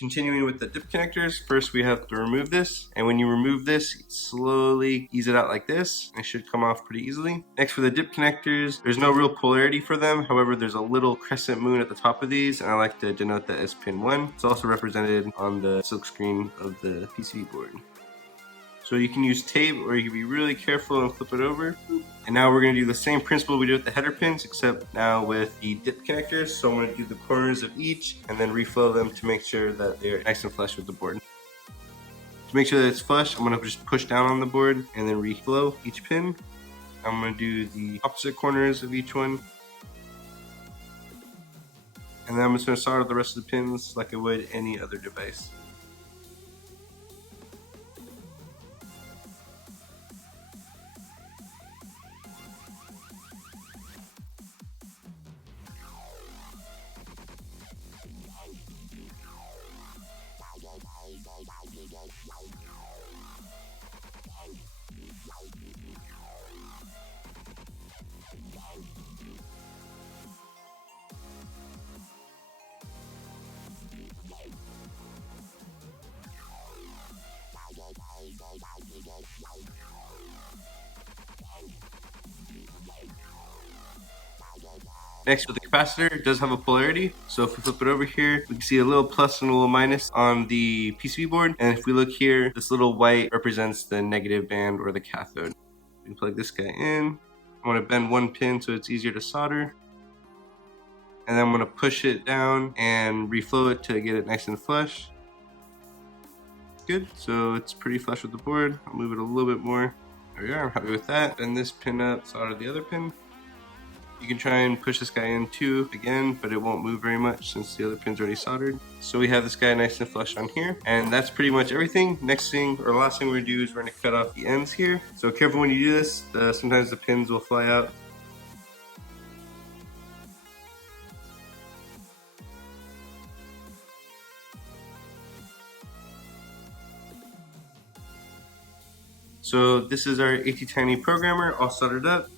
Continuing with the dip connectors, first we have to remove this, and when you remove this, slowly ease it out like this. It should come off pretty easily. Next, for the dip connectors, there's no real polarity for them. However, there's a little crescent moon at the top of these, and I like to denote that as pin 1. It's also represented on the silk screen of the PCB board. So you can use tape, or you can be really careful and flip it over. And now we're going to do the same principle we did with the header pins, except now with the dip connectors. So I'm going to do the corners of each and then reflow them to make sure that they're nice and flush with the board. To make sure that it's flush, I'm going to just push down on the board and then reflow each pin. I'm going to do the opposite corners of each one. And then I'm just going to solder the rest of the pins like I would any other device. Next, with the capacitor, it does have a polarity. So if we flip it over here, we can see a little plus and a little minus on the PCB board. And if we look here, this little white represents the negative band or the cathode. We can plug this guy in. I want to bend one pin so it's easier to solder. And then I'm going to push it down and reflow it to get it nice and flush. Good, so it's pretty flush with the board. I'll move it a little bit more. There we are, I'm happy with that. Bend this pin up, solder the other pin. You can try and push this guy in too, again, but it won't move very much since the other pin's already soldered. So we have this guy nice and flush on here, and that's pretty much everything. Next thing, or last thing we're gonna do is we're gonna cut off the ends here. So careful when you do this, sometimes the pins will fly out. So this is our ATtiny programmer all soldered up.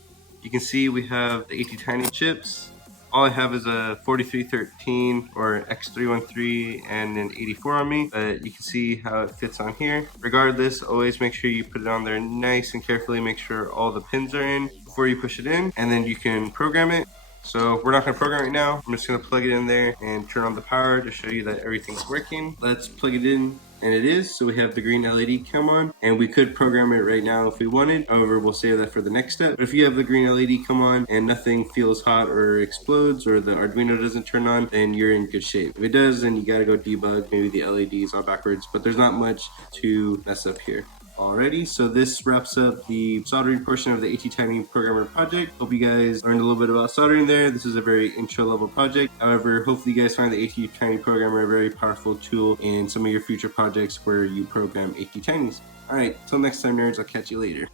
You can see we have the ATtiny chips. All I have is a 4313 or X313 and an 84 on me, but you can see how it fits on here. Regardless, always make sure you put it on there nice and carefully, make sure all the pins are in before you push it in, and then you can program it. So we're not going to program it right now. I'm just going to plug it in there and turn on the power to show you that everything's working. Let's plug it in. And it is, so we have the green LED come on, and we could program it right now if we wanted. However, we'll save that for the next step. But if you have the green LED come on and nothing feels hot or explodes, or the Arduino doesn't turn on, then you're in good shape. If it does, then you gotta go debug. Maybe the LEDs are backwards, but there's not much to mess up here. Alrighty, so this wraps up the soldering portion of the ATtiny programmer project. Hope you guys learned a little bit about soldering there. This is a very intro level project. However, hopefully you guys find the ATtiny programmer a very powerful tool in some of your future projects where you program ATtinys. Alright, till next time nerds, I'll catch you later.